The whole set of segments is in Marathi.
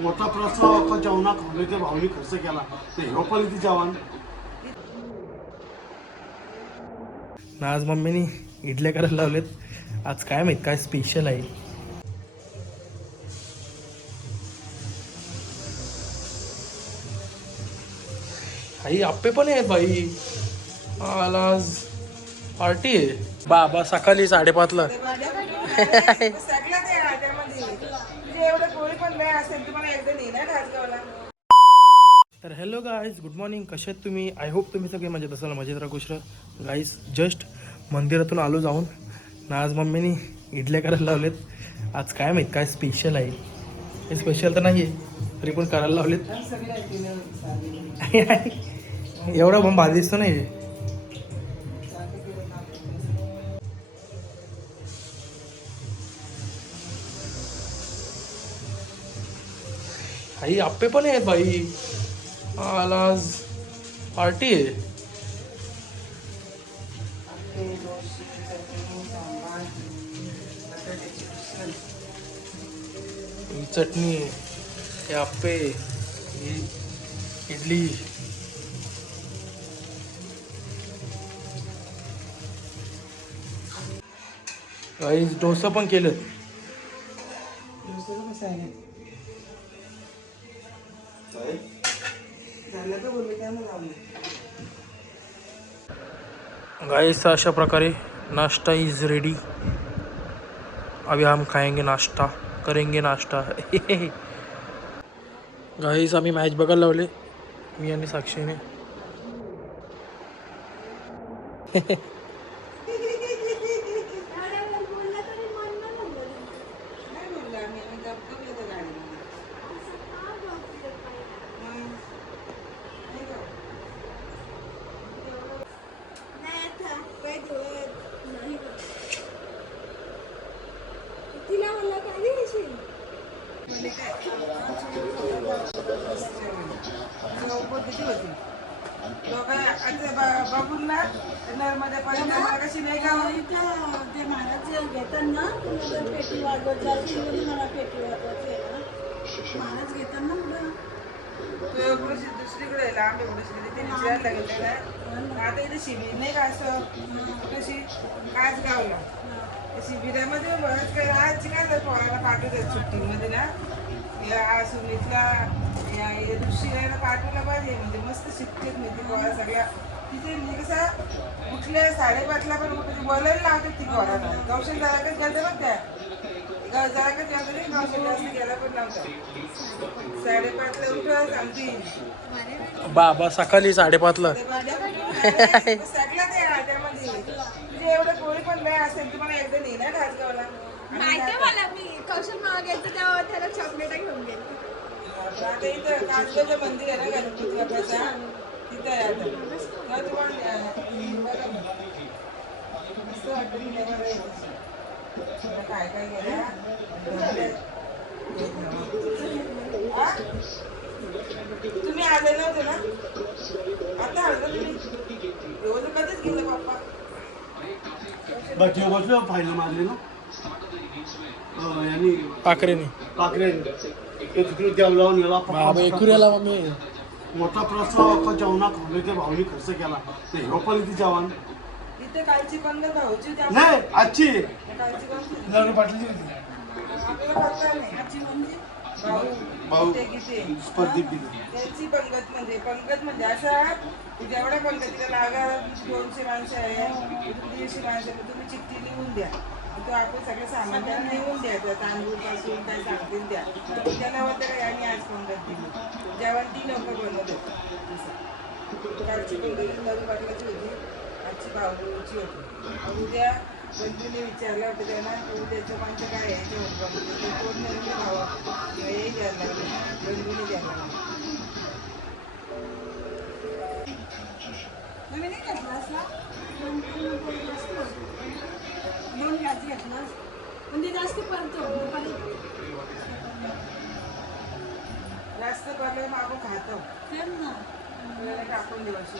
मोठा प्रश्न जेवणा खाल्ले ते भावनी खर्च केला ते पण ती जेवण आज मम्मीनी इडल्या करायला लावलेत. आज काय माहित काय स्पेशल आहे. आई आप्पे पण आहेत बाई. आज पार्टी आहे. बाबा सकाळी 5:30ला. तर हॅलो गाईज, गुड मॉर्निंग. कसे आहेत तुम्ही? आय होप तुम्ही सगळे मजेत असाल. मजेत राहा, खुश राहा. गाईज जस्ट मंदिरातून आलो जाऊन ना. आज मम्मीनी इडल्या करायला लावलेत. आज काय माहित काय स्पेशल आहे. हे स्पेशल तर नाही आहे तरी पण करायला लावलेत. एवढा पण भारी दिसतो नाही. आई आप्पे पण आहेत बाई. आज पार्टी आहे. ही चटणी, हे आप्पे, ही इडली. काही डोसा पण केलं. गाइस अशा प्रकारे नाश्ता इज रेडी. अभी हम खाएंगे नाश्ता, करेंगे नाश्ता. गाइस आम्ही मॅच बघायला लावले, मी आणि साक्षीने. बाबूंना नर्मदा पाण्याला कशी नाही गाव ते महाराज घेताना पेटी वाजवत जायची मला पेटी वाजवायची महाराज घेताना दुसरीकडे लांब ते विचारायला गेलं आता इथे शिबिर नाही का असं कशी काच गावला शिबिरामध्ये बरंच काय आज काय पोराला पाठवतात सुट्टीमध्ये ना. या सुनीतला या ऋषीला पाठवला पाहिजे म्हणजे मस्त शिकतेत मी ती पोरा सगळ्या तिथे म्हणजे कसं उठल्या 5:30ला पण बोलायला लावतात ती पोराला. कौशल जरा काही गेलं बघ त्या जरा काही गेलं नाही कौशल जास्त गेला पण नव्हता. 5:30ला उठवा सांगते बाबा सकाळी 5:30ला. सगळ्या ते त्यामध्ये तुझे एवढं पोळी पण नाही असेल तुम्हाला एकदा नाही ना घासगावला. मला मी कौशल मावा घ्यायचं तेव्हा त्याला चॉकलेट घेऊन गेली. आता इथं कासगावचं मंदिर आहे ना गणपती बाप्पाचा तिथं आहे आता तुम्हाला मस्त वाटतं काय काय गेलं. तुम्ही आले नव्हते ना आता आलं तुम्ही रोज कधीच गेलं बाप्पा बाकी बसलो फायनल मारले ना यांनी पाखरेने तिकडे जेवण लावून गेला. बाबा एकुऱ्याला मम्मी मोठा प्रश्न जेवणा खाल्ले ते भावनी खर्च केला ते पण ती जेवण इथे कालची पंगत भाऊची नाही आजची कालची पंगत लग्न पाटली होती. आपल्याला पत्ता नाही आजची म्हणजे भाऊ प्रदीप त्यांची पंगत म्हणजे असं जेवढ्या पंगतीला लागा 200 माणसं आहे 300 माणसं तुम्ही चिठ्ठी लिहून द्या. तो आपण सगळं सामान त्याला लिहून द्यायचं तांदूळ पासून काय सांगतील त्या त्याला होतं काय आणि आज पंगत दिली जेवण 3 लोक बनवत होते. कालची पंगत नवी पाटलाची होती, आजची भाऊची होती. उद्या बंधूने विचारलं होतं त्यांना उद्याचं पंच काय आहे ते कोण नवीन भावा हे द्यायला लागले बंधूने द्यायला लागले. तुम्ही नाही घेतलास ना 2 ग्लास घेतलास म्हणजे जास्त पडतो जास्त पडलं मग आपण खातो तेच ना आपल्याला टाकून देऊ अशी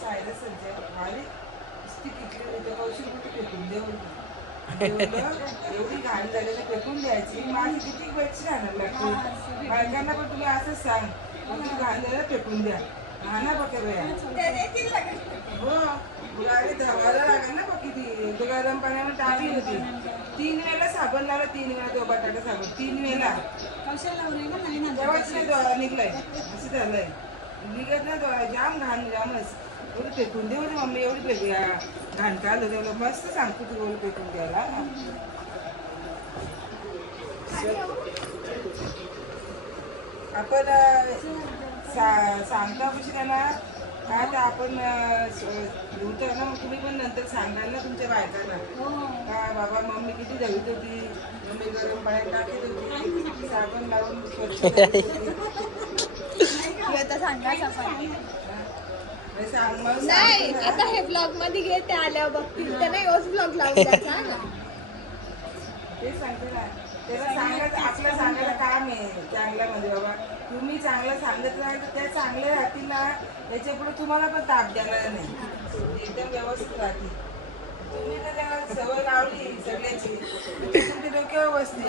सायला सज्जा भारी नुसती किती होते कौशल कुठे फेकून एवढी घाण झालेली फेकून द्यायची माझी किती वेळची राहणार लागते बायकांना पण तुम्ही असंच सांग एवढी घाण झालेलं फेकून द्या घाणा बघा बया हो गाडी धवायला लागेल ना बघ किती ते गरम पाण्याने टाकली होती 3 वेळेला साबण लावला 3 वेळा तो बटाटा साबण 3 वेळेला तेव्हाच नाही निघलाय असं झालंय निघत ना जाम घाण जामच एवढी फेकून दे होती मम्मी एवढी फेकूया घाण काल होतं मस्त सांगतो तू एवढी फेकून द्यायला आपण सांगता कशी त्यांना काय तर आपण धुतो ना मग तुम्ही पण नंतर सांगाल ना तुमच्या बायकांना काय बाबा मम्मी किती धवीत होती मम्मी गरम पाण्यात टाकत होती साबण लावून स्वच्छ नाही आता हे ब्लॉग मध्ये घे ते आल्यावर बघतील तर नाही रोज ब्लॉग लावून द्यायचा ना. तेच सांगते ना त्याला सांगायचं आपलं सांगायला काम आहे चांगलं म्हणजे बाबा तुम्ही चांगलं सांगत राहाल तर त्या चांगले राहतील ना याच्या पुढे तुम्हाला पण ताप देणार नाही एकदम व्यवस्थित राहतील तुम्ही तर त्याला सवय लावली सगळ्याची तुमच्या डोक्यावर बसली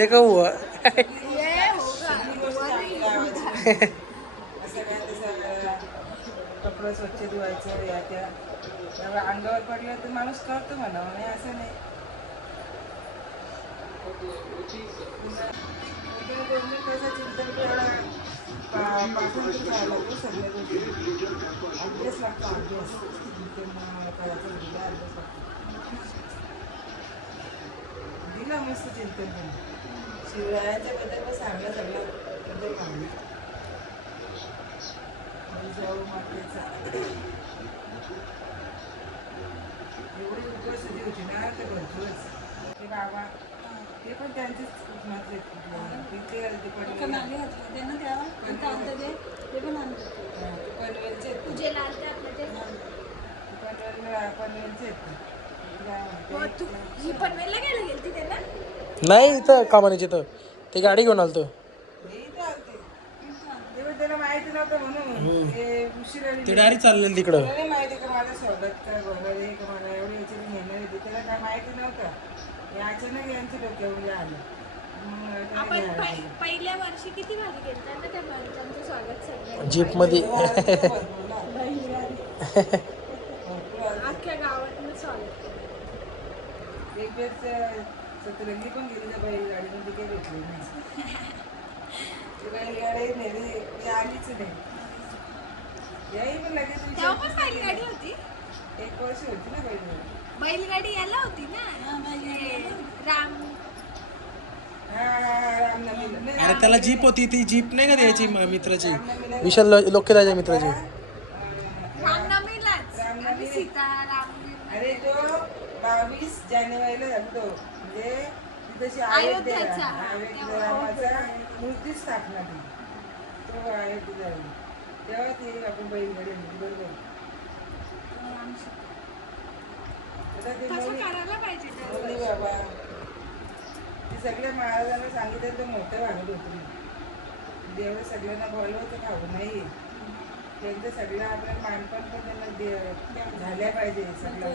एक हुआ सगळी गोष्ट चांगली लावायची असं काय तसं कपडे स्वच्छ धुवायचं या त्या अंगावर पडलं तर माणूस करतो म्हणा नाही असं नाही चिंतन पासून खायला लागतो सगळ्या गोष्टी अभ्यास लागतो अभ्यास करायचा दिला अभ्यास लागतो दिला मस्त चिंतन पण शिवरायांच्या बद्दल पण सांगलं सगळं बद्दल मागणी जाऊ मातेचा एवढी उपस्थिती होती ना ते भरपूरच ते बाबा ते पण त्यांचेच मात्र पनवेलचे पनवेलचे ही पनवेलला गेला गेलती त्याला नाही इथं कामानीची तर ते गाडी घेऊन आलतो त्याला माहिती नव्हतं म्हणून ते उशिरा ते डायरेक्ट चाललेलं तिकडं नाही माहिती का माझं स्वागत काय बोलणार आहे का मला एवढी याच्याने घेणार आहे त्याला काय माहिती नव्हतं या अचानक यांच्या डोक्यामध्ये आलं आपण पहिल्या वर्षी किती भारी गेलता ना त्या माणसांचं स्वागत सगळं जीप मध्ये अख्ख्या गावातनं स्वागत केलं एक वेळेस सतरंगी पण गेली त्या बैलगाडीमध्ये काही भेटली नाही ती बैलगाडी नेली ती आलीच नाही याही पण लगेच तेव्हा पण बैलगाडी होती 1 वर्ष होती ना बैलगाडी बैलगाडी याला होती ना राम रामनवमीला नाही अरे त्याला जीप होती ती जीप नाही का द्यायची मित्राची विशाल लोकेदाच्या मित्राची रामनवमीलाच आणि सीता राम अरे तो 22 जानेवारीला झाला तो म्हणजे तशी अयोध्येचा. अयोध्या रामाचा मूर्ती स्थापना ती तो अयोध्या झाली तेव्हा ती आपण बैलगाडी आणली बरोबर आता ते तसं करायला पाहिजे ते. मुली बाबा ती सगळ्या महाराजांना सांगितलं तर मोठं वागत होतं जेवढं सगळ्यांना बोलवतं खाऊ नाही त्यांचं सगळं आपल्याला मानपान पण त्यांना झाल्या पाहिजे सगळं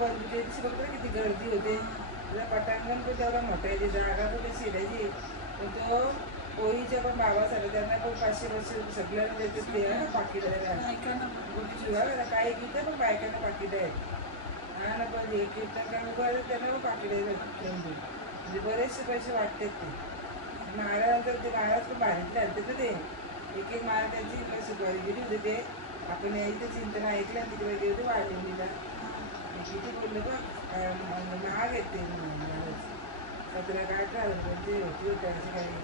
बंधूच्या दिवशी बघतो किती गर्दी होते त्याला पटांगण पण तेवढा मोठा आहे जागा पण ती शिरायची पण तो पोळीच्या पण बाबा झाला त्यांना पण 500 वर्ष सगळ्यांना त्याच्यात ते पाकिट आहे शिवाय काही किती पण बायकांना पाकिट आहेत हा ना पण एक कीर्तन काय त्यांना पण पाकिट आहे म्हणजे बरेचसे पैसे वाटतात ते महाराजांतर ते महाराज पण भारीतले आणते ना ते एक महाराजांची सुपारी गेली होती ते आपण इथे चिंतन ऐकलं तिकडे गेले होते वाढवणीला किती बोललं बघ महाग आहेत ते महाराज 17,000 ते होती त्यांची काही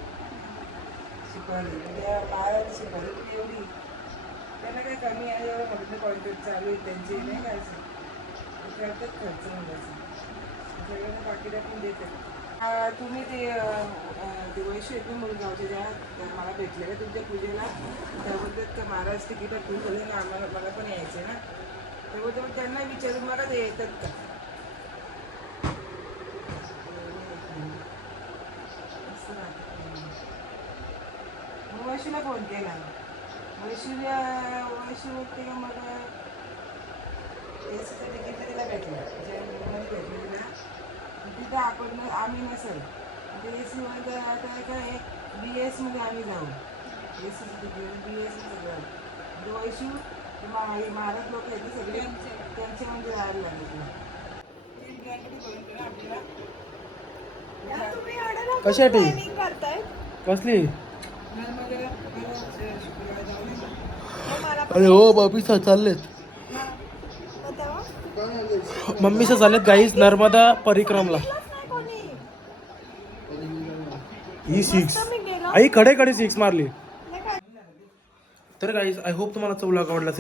सुपारी त्या महाराज सुपारी एवढी त्यांना काही कमी आहे एवढं म्हटलं कॉन्ट्रॅक्ट चालू आहे त्यांची नाही काय करतात खर्च मुलाचं सगळ्यांना पाकिटा पण देतात तुम्ही ते वैश्व मुलगावच्या ज्या मला भेटले का तुमच्या पूजेला त्याबद्दल का महाराज तिकीट फुल आम्हाला मला पण यायचं ना त्याबद्दल त्यांना विचारून मला ते येतात का वैशूला फोन केला वैशू बोलते का मग एसीचं तिकीट तिला भेटलं जयंतीमध्ये भेटलं तिला तिथं आपण आम्ही नसेल ते एसीमध्ये आता काय BS मध्ये आम्ही जाऊ एसीचं तिकीट BS सगळं वैशू महाराज लोक आहेत सगळे त्यांच्यामध्ये जायला लागले तुला आपल्याला तुम्ही एवढं लवकर कशासाठी? planning करताय? कसली नर्मदेला शुक्रवार जाऊ नये मला अरे हो बाबीसा चाललेत मग तेव्हा मम्मीचं चाललेत गाईज नर्मदा परिक्रमला नाही कोणी E6 मी गेलो आई कडे 6 मारली नाही काय तर गाईज आय होप तुम्हाला व्लॉग आवडला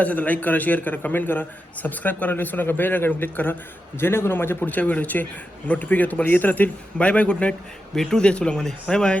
असेल तर लाईक करा शेअर करा कमेंट करा सबस्क्राईब करायला विसरू नका बेल आयकॉन क्लिक करा जेणेकरून माझ्या पुढच्या व्हिडिओचे नोटिफिकेशन तुम्हाला येत राहतील बाय बाय गुड नाईट भेटू दे तुला मध्ये बाय बाय